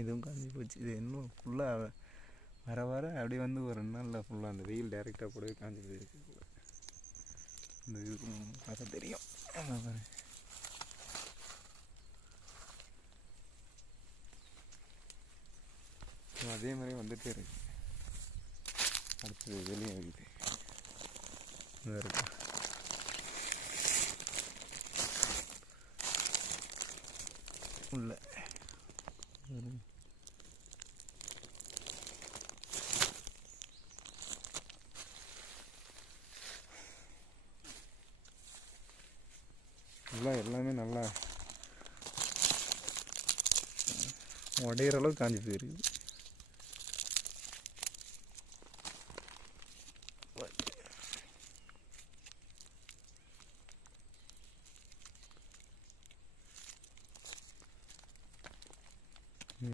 இதுவும் காஞ்சி போச்சு. இது இன்னும் ஃபுல்லாக வர வர அப்படியே வந்து ஒரு 2 நாளில் ஃபுல்லாக அந்த வெயில் டைரெக்டாக போடவே காஞ்சி போயிருக்கு. இந்த இதுக்கு பார்த்தா தெரியும். அதே மாதிரி வந்துகிட்டே இருக்கு. அடுத்தது வெளியே இருக்குது இருக்கா உள்ள எல்லாமே நல்லா உடையிற அளவுக்கு காஞ்சி போயிருக்கு.